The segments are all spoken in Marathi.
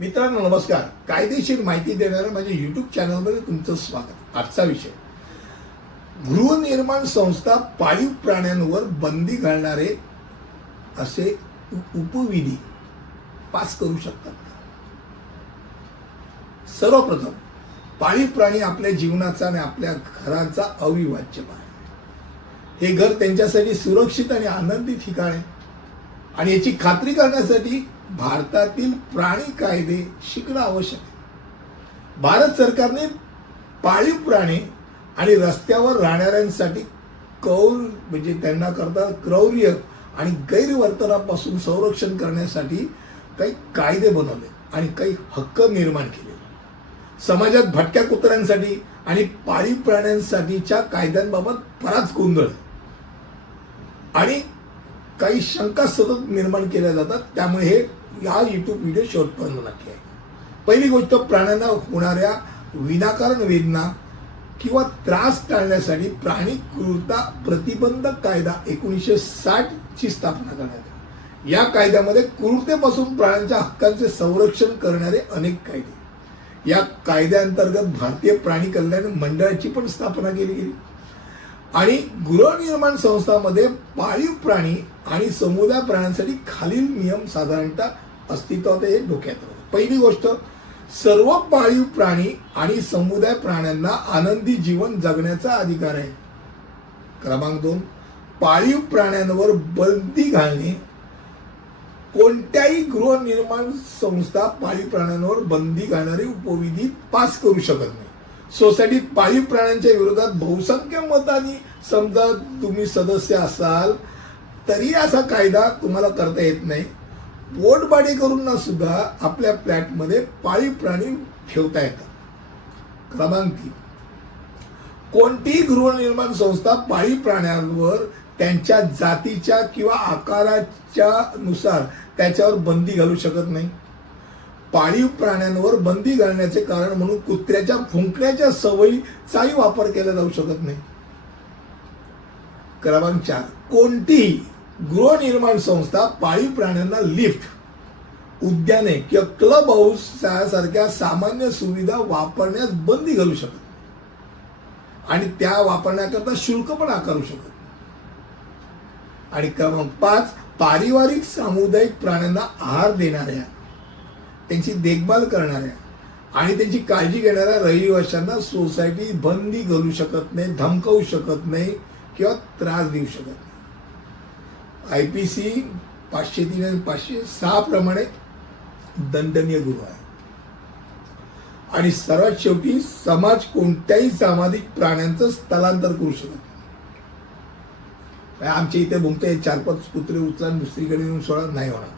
मित्रांनो नमस्कार. कायदेशीर माहिती देणाऱ्या माझ्या YouTube चॅनलमध्ये तुमचं स्वागत. आजचा विषय गृहनिर्माण संस्था पाळीव प्राण्यांवर बंदी घालणारे असे उपविधी पास करू शकतात. सर्वप्रथम पाळीव प्राणी आपल्या जीवनाचा आणि आपल्या घराचा अविभाज्य भाग. हे घर त्यांच्यासाठी सुरक्षित आणि आनंदी ठिकाण आहे आणि याची खात्री करण्यासाठी भारतातील प्राणी कायदे शिकणं आवश्यक आहे. भारत सरकारने पाळीव प्राणी आणि रस्त्यावर राहणाऱ्यांसाठी म्हणजे त्यांना करता क्रौर्य आणि गैरवर्तनापासून संरक्षण करण्यासाठी काही कायदे बनवले आणि काही हक्क निर्माण केले. समाजात भटक्या कुत्र्यांसाठी आणि पाळीव प्राण्यांसाठीच्या कायद्यांबाबत बराच गोंधळ आणि काही शंका सतत निर्माण केल्या जातात. त्यामुळे हे या YouTube व्हिडिओ शेवटपर्यंत नक्की आहे. पहिली गोष्ट, प्राण्यांना होणाऱ्या विनाकारण वेदना किंवा त्रास टाळण्यासाठी प्राणी क्रूरता प्रतिबंधक कायदा 1960 ची स्थापना करण्यात आली. या कायद्यामध्ये क्रूरतेपासून प्राण्यांच्या हक्कांचे संरक्षण करणारे अनेक कायदे. या कायद्याअंतर्गत भारतीय प्राणी कल्याण मंडळाची पण स्थापना केली गेली आणि गृहनिर्माण संस्थांमध्ये पाळीव प्राणी आणि समुदाय प्राण्यांसाठी खालील नियम साधारणतः अस्तित्वात हे डोक्यात ठेवा. पहिली गोष्ट, सर्व पाळीव प्राणी आणि समुदाय प्राण्यांना आनंदी जीवन जगण्याचा अधिकार आहे. क्रमांक 2, पाळीव प्राण्यांवर बंदी घालणे. कोणत्याही गृहनिर्माण संस्था पाळीव प्राण्यांवर बंदी घालणारे उपविधी पास करू शकत नाही. सोसायटीत पाळीव प्राण्यांच्या विरोधात बहुसंख्य मतांनी समजा तुम्ही सदस्य असाल तरी असा कायदा तुम्हाला करता येत नाही. पोटबाडी करून सुद्धा आपल्या फ्लॅटमध्ये पाळीव प्राणी ठेवता येतात. क्रमांक 3, कोणतीही गृहनिर्माण संस्था पाळीव प्राण्यांवर त्यांच्या जातीच्या किंवा आकाराच्या नुसार त्याच्यावर बंदी घालू शकत नाही. पाळीव प्राण्यांवर बंदी घालण्याचे कारण म्हणून कुत्र्याच्या भुंकण्याच्या सवयीचाही वापर केला जाऊ शकत नाही. क्रमांक 4, कोणतीही गृहनिर्माण संस्था पाळीव प्राण्यांना लिफ्ट, उद्याने किंवा क्लब हाऊस सारख्या सामान्य सुविधा वापरण्यास बंदी घालू शकत आणि त्या वापरण्याकरता शुल्क पण आकारू शकत. आणि क्रमांक 5, पारिवारिक सामुदायिक प्राण्यांना आहार देणाऱ्या, त्यांची देखभाल करणाऱ्या आणि त्यांची काळजी घेणाऱ्या रहिवाशांना सोसायटी बंदी घालू शकत नाही, धमकावू शकत नाही किंवा त्रास देऊ शकत नाही. IPC 503 आणि 506 प्रमाणे दंडनीय गुन्हा आहे. आणि सर्वात शेवटी, समाज कोणत्याही सामाजिक प्राण्यांचं स्थलांतर करू शकत नाही. आमच्या इथे भुंकते 4-5 कुत्रे उचला दुसरीकडे येऊन सोडा, नाही होणार.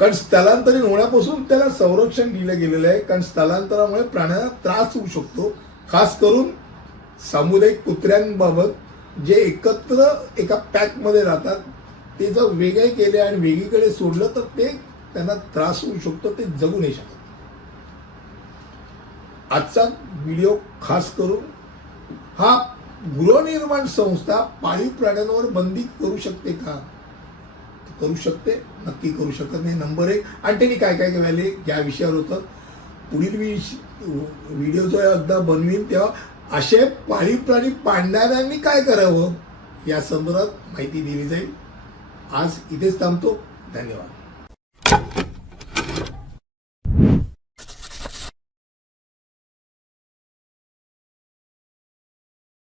कारण स्थलांतरित होण्यापासून त्याला संरक्षण दिलं गेलेलं आहे. कारण स्थलांतरामुळे प्राण्यांना त्रास होऊ शकतो. खास करून सामुदायिक कुत्र्यांबाबत जे एकत्र एका पॅकमध्ये राहतात ते जर वेगळे केले आणि वेगळीकडे सोडलं तर ते त्यांना त्रास होऊ शकतो, ते जगू नाही शकत. आजचा व्हिडिओ खास करून हा गृहनिर्माण संस्था पाळीव प्राण्यांवर बंदी करू शकते का? करू शकते, नक्की करू शकत नाही. नंबर 1, आणि त्यांनी काय काय केले या विषयावर होतं. पुढील व्हिडिओ जो एकदा बनवीन तेव्हा असे पाळीव प्राणी पाळणाऱ्यांनी काय करावं या संदर्भात माहिती दिली जाईल. आज इथेच थांबतो. धन्यवाद.